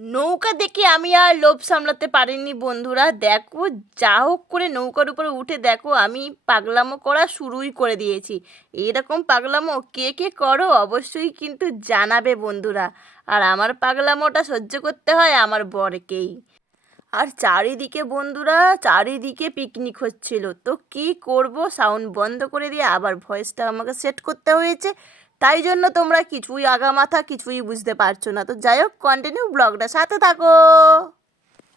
নৌকা দেখে আমি আর লোভ সামলাতে পারিনি, বন্ধুরা। দেখো, যা হোক করে নৌকার উপরে উঠে দেখো, আমি পাগলামো করা শুরুই করে দিয়েছি। এরকম পাগলামো কে কে করো অবশ্যই কিন্তু জানাবে, বন্ধুরা। আর আমার পাগলামোটা সহ্য করতে হয় আমার বরকেই। আর চারিদিকে, বন্ধুরা, চারিদিকে পিকনিক হচ্ছিল। তো কি করব? সাউন্ড বন্ধ করে দিয়ে আবার ভয়েসটা আমাকে সেট করতে হয়েছে। তাই জন্য তোমরা কিছুই আগা মাথা কিছুই বুঝতে পারছ না। তো যাই হোক কন্টিনিউ ব্লগটা সাথে থাকো।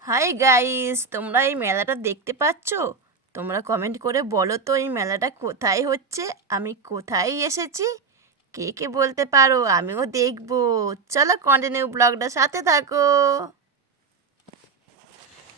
হাই গাইস তোমরা এই মেলাটা দেখতে পাচ্ছ? তোমরা কমেন্ট করে বলো তো এই মেলাটা কোথায় হচ্ছে? আমি কোথায় এসেছি? কে কে বলতে পারো? আমিও দেখব। চলো কন্টিনিউ ব্লগটা সাথে থাকো।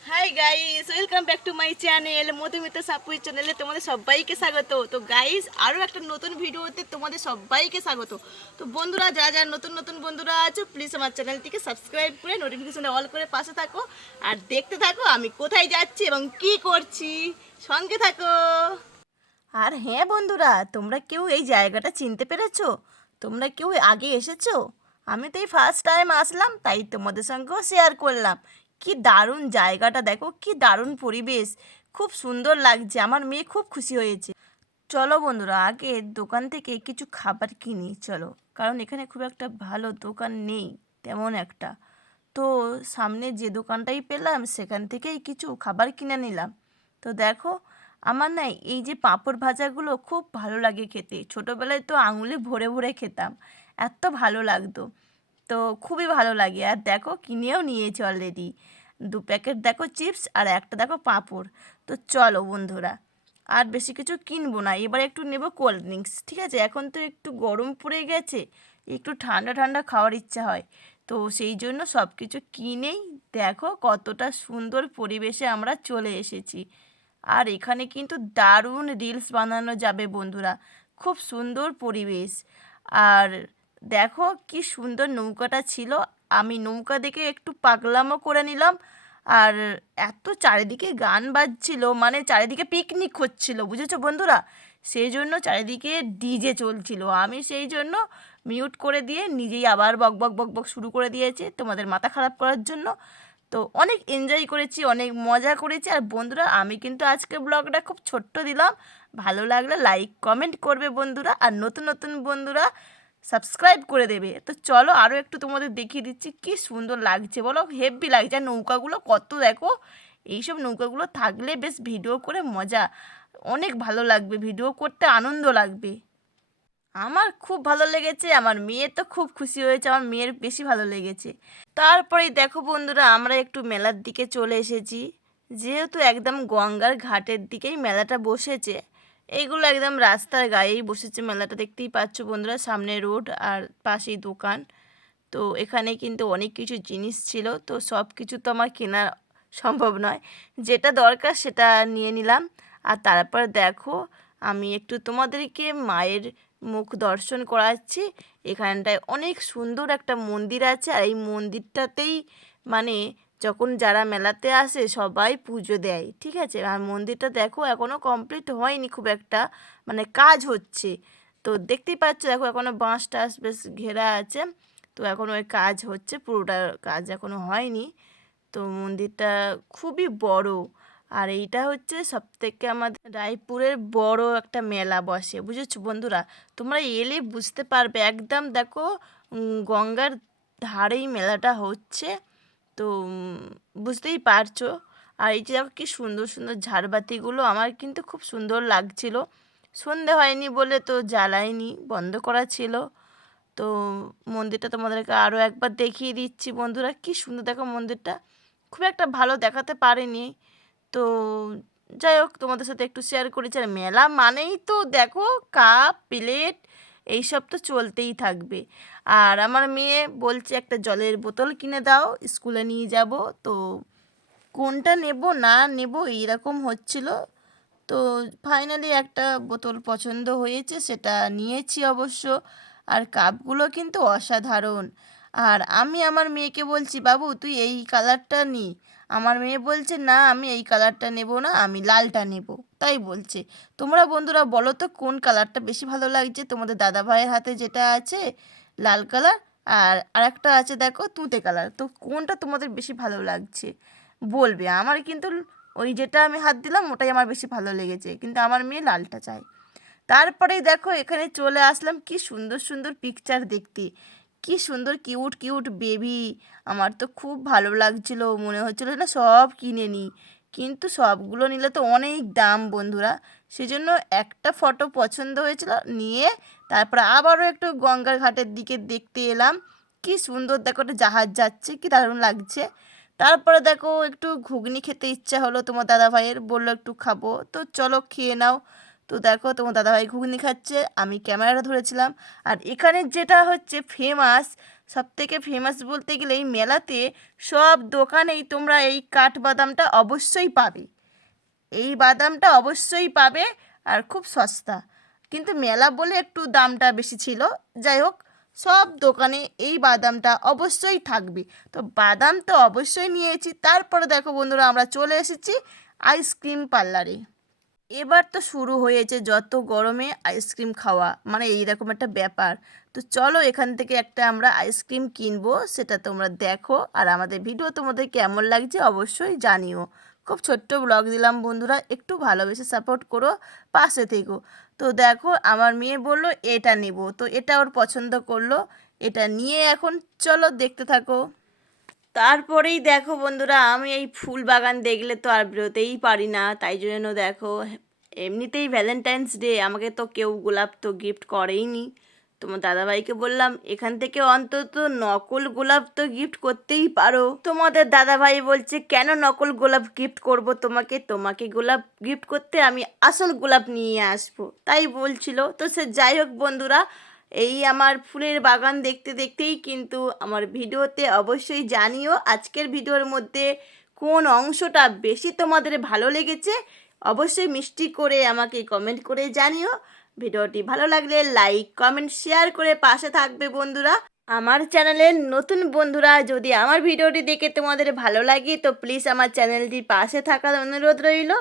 Hi guys welcome back to my channel Madhumita Sapui চ্যানেলে তোমাদের সবাইকে স্বাগত। তো গাইস আরও একটা নতুন ভিডিওতে তোমাদের সবাইকে স্বাগত। তো, বন্ধুরা, যারা যারা নতুন নতুন বন্ধুরা আছো প্লিজ আমার চ্যানেলটিকে সাবস্ক্রাইব করে নোটিফিকেশনে অল করে পাশে থাকো। আর দেখতে থাকো, আমি কোথায় যাচ্ছি এবং কি করছি। সঙ্গে থাকো। আর হ্যাঁ বন্ধুরা, তোমরা কেউ এই জায়গাটা চিনতে পেরেছ? তোমরা কেউ আগে এসেছ? আমি তো এই ফার্স্ট টাইম আসলাম, তাই তোমাদের সঙ্গেও শেয়ার করলাম। কি দারুণ জায়গাটা, দেখো কি দারুণ পরিবেশ। খুব সুন্দর লাগছে, আমার মেয়ে খুব খুশি হয়েছে। চলো বন্ধুরা, আগে দোকান থেকে কিছু খাবার কিনি, চলো। কারণ এখানে খুব একটা ভালো দোকান নেই, তেমন একটা। তো সামনে যে দোকানটাই পেলাম, সেখান থেকেই কিছু খাবার কিনে নিলাম। তো দেখো, আমার না এই যে পাঁপড় ভাজাগুলো খুব ভালো লাগে খেতে। ছোটোবেলায় তো আঙুলে ভরে ভরে খেতাম, এত ভালো লাগতো। তো খুবই ভালো লাগে। আর দেখো কিনেও নিয়েছি অলরেডি দু প্যাকেট দেখো চিপস আর একটা দেখো পাঁপড়। তো চলো বন্ধুরা, আর বেশি কিছু কিনবো না। এবার একটু নেব কোল্ড ড্রিঙ্কস ঠিক আছে? এখন তো একটু গরম পড়ে গেছে, একটু ঠান্ডা ঠান্ডা খাওয়ার ইচ্ছা হয়। তো সেই জন্য সব কিছু কিনেই দেখো কতটা সুন্দর পরিবেশে আমরা চলে এসেছি। আর এখানে কিন্তু দারুণ রিলস বানানো যাবে বন্ধুরা। খুব সুন্দর পরিবেশ। আর দেখো কি সুন্দর নৌকাটা ছিল। আমি নৌকা দেখে একটু পাগলামো করে নিলাম। আর এত চারিদিকে গান বাজছিল মানে চারিদিকে পিকনিক হচ্ছিল, বুঝেছ বন্ধুরা? সেই জন্য চারিদিকে ডিজে চলছিল। আমি সেই জন্য মিউট করে দিয়ে নিজেই আবার বক বক বক বক শুরু করে দিয়েছি তোমাদের মাথা খারাপ করার জন্য। তো অনেক এনজয় করেছি, অনেক মজা করেছি। আর বন্ধুরা, আমি কিন্তু আজকে ব্লগটা খুব ছোট্ট দিলাম। ভালো লাগলে লাইক কমেন্ট করবে বন্ধুরা। আর নতুন নতুন বন্ধুরা সাবস্ক্রাইব করে দেবে। তো চলো আরও একটু তোমাদের দেখিয়ে দিচ্ছি, কি সুন্দর লাগছে বলো? হেভি লাগছে। আর নৌকাগুলো কত দেখো? এইসব নৌকাগুলো থাকলে বেশ ভিডিও করে মজা। অনেক ভালো লাগবে, ভিডিও করতে আনন্দ লাগবে। আমার খুব ভালো লেগেছে, আমার মেয়ে তো খুব খুশি হয়েছে, আমার মেয়ের বেশি ভালো লেগেছে। তারপরেই দেখো বন্ধুরা, আমরা একটু মেলার দিকে চলে এসেছি। যেহেতু একদম গঙ্গার ঘাটের দিকেই মেলাটা বসেছে এইগুলো একদম রাস্তার গায়েই বসেছে মেলাটা, দেখতেই পাচ্ছ বন্ধুরা, সামনে রোড আর পাশেই দোকান। তো এখানে কিন্তু অনেক কিছু জিনিস ছিল, তো সব কিছু তো আমার কেনা সম্ভব নয়। যেটা দরকার সেটা নিয়ে নিলাম। আর তারপর দেখো, আমি একটু তোমাদেরকে মায়ের মুখ দর্শন করাচ্ছি। এখানটায় অনেক সুন্দর একটা মন্দির আছে, আর এই মন্দিরটাতেই মানে যখন যারা মেলাতে আসে সবাই পুজো দেয়, ঠিক আছে? আর মন্দিরটা দেখো এখনও কমপ্লিট হয়নি খুব একটা মানে কাজ হচ্ছে। তো দেখতেই পাচ্ছ দেখো এখনও বাঁশ টাস বেশ ঘেরা আছে, তো এখন ওই কাজ হচ্ছে, পুরোটা কাজ এখনও হয়নি। তো মন্দিরটা খুবই বড়, আর এইটা হচ্ছে সব থেকে আমাদের রায়পুরের বড় একটা মেলা বসে, বুঝেছ বন্ধুরা? তোমরা এলে বুঝতে পারবে, একদম দেখো গঙ্গার ধারেই মেলাটা হচ্ছে। তো বুঝতেই পারছ। আর এই যে কি সুন্দর সুন্দর ঝাড়বাতিগুলো, আমার কিন্তু খুব সুন্দর লাগছিল। সন্ধে হয়নি বলে তো জ্বালাইনি, বন্ধ করা ছিল। তো, মন্দিরটা তোমাদেরকে আরও একবার দেখিয়ে দিচ্ছি বন্ধুরা, কি সুন্দর দেখো মন্দিরটা। খুব একটা ভালো দেখাতে পারেনি। তো, যাই হোক তোমাদের সাথে একটু শেয়ার করেছি। আর মেলা মানেই তো দেখো কাপ প্লেট এইসব তো চলতেই থাকবে। আর আমার মেয়ে বলছে, একটা জলের বোতল কিনে দাও, স্কুলে নিয়ে যাব। তো কোনটা নেব, না নেব, এইরকম হচ্ছিল। তো ফাইনালি একটা বোতল পছন্দ হয়েছে, সেটা নিয়েছি অবশ্য। আর কাপগুলো কিন্তু অসাধারণ। আর আমি আমার মেয়েকে বলছি, বাবু, তুই এই কালারটা নি। আমার মেয়ে বলছে, না, আমি এই কালারটা নেব না, আমি লালটা নেব। তাই বলছে। তোমরা বন্ধুরা বলো তো, কোন কালারটা বেশি ভালো লাগছে? তোমাদের দাদা ভাইয়ের হাতে যেটা আছে, লাল কালার, আর আরেকটা আছে দেখো, তুঁতে কালার। তো কোনটা তোমাদের বেশি ভালো লাগছে? বলবে। আমার কিন্তু ওই যেটা আমি হাত দিলাম, ওটাই আমার বেশি ভালো লেগেছে, কিন্তু আমার মেয়ে লালটা চায়। তারপরেই দেখো, এখানে চলে আসলাম কি সুন্দর সুন্দর পিকচার দেখতে। কি সুন্দর কিউট কিউট বেবি। আমার তো খুব ভালো লাগছিল, মনে হচ্ছিল না সব কিনে নিই কিন্তু সবগুলো নিলে তো অনেক দাম বন্ধুরা। সেজন্য একটা ফটো পছন্দ হয়েছিল, নিয়ে তারপরে আবারও একটু গঙ্গার ঘাটের দিকে দেখতে এলাম। কি সুন্দর দেখো, একটা জাহাজ যাচ্ছে, কি দারুণ লাগছে। তারপরে দেখো, একটু ঘুগনি খেতে ইচ্ছা হলো তোমার দাদা ভাইয়ের বলল একটু খাব। তো চলো খেয়ে নাও। তো দেখো তোমার দাদাভাই ঘুগনি খাচ্ছে, আমি ক্যামেরাটা ধরেছিলাম। আর এখানে যেটা হচ্ছে ফেমাস সব থেকে ফেমাস বলতে গেলে এই মেলাতে সব দোকানেই তোমরা এই কাঠবাদামটা অবশ্যই পাবে। এই বাদামটা অবশ্যই পাবে আর খুব সস্তা। কিন্তু মেলা বলে একটু দামটা বেশি ছিল। যাই হোক, সব দোকানে এই বাদামটা অবশ্যই থাকবে। তো বাদাম তো অবশ্যই নিয়েছি। তারপরে দেখো বন্ধুরা, আমরা চলে এসেছি আইসক্রিম পার্লারে। এবার তো শুরু হয়েছে যত গরমে আইসক্রিম খাওয়া মানে এইরকম একটা ব্যাপার। তো চলো এখান থেকে একটা আমরা আইসক্রিম কিনবো, সেটা তোমরা দেখো আর আমাদের ভিডিও তোমাদের কেমন লাগছে অবশ্যই জানিও। খুব ছোট্ট ব্লগ দিলাম বন্ধুরা, একটু ভালোবেসে সাপোর্ট করো, পাশে থেকো। তো দেখো আমার মেয়ে বলল, এটা নেব। তো এটা ওর পছন্দ করল, এটা নিয়ে এখন চলো দেখতে থাকো। তারপরেই দেখো বন্ধুরা, আমি এই ফুল বাগান দেখলে তো আর বেরোতেই পারি না। তাই জন্য দেখো, এমনিতেই ভ্যালেন্টাইন্স ডে আমাকে তো কেউ গোলাপ তো গিফট করেইনি। তোমার দাদাভাইকে বললাম, এখান থেকে অন্তত নকল গোলাপ তো গিফট করতেই পারো। তোমাদের দাদাভাই বলছে, কেন নকল গোলাপ গিফট করব তোমাকে? তোমাকে গোলাপ গিফট করতে আমি আসল গোলাপ নিয়ে আসব। তাই বলছিল। তো সে যাই হোক বন্ধুরা এই আমার ফুলের বাগান দেখতে দেখতেই কিন্তু আমার ভিডিওতে অবশ্যই জানিও আজকের ভিডিওর মধ্যে কোন অংশটা বেশি তোমাদের ভালো লেগেছে। অবশ্যই মিষ্টি করে আমাকে কমেন্ট করে জানিও। ভিডিওটি ভালো লাগলে লাইক কমেন্ট শেয়ার করে পাশে থাকবে বন্ধুরা। আমার চ্যানেলের নতুন বন্ধুরা, যদি আমার ভিডিওটি দেখে তোমাদের ভালো লাগে, তো প্লিজ আমার চ্যানেলটির পাশে থাকার অনুরোধ রইল।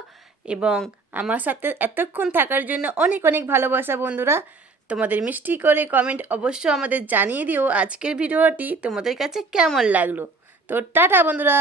এবং আমার সাথে এতক্ষণ থাকার জন্য অনেক অনেক ভালোবাসা বন্ধুরা। তোমাদের মিষ্টি করে কমেন্ট অবশ্য আমাদের জানিয়ে দিও আজকের ভিডিওটি তোমাদের কাছে কেমন লাগল। তো টাটা বন্ধুরা।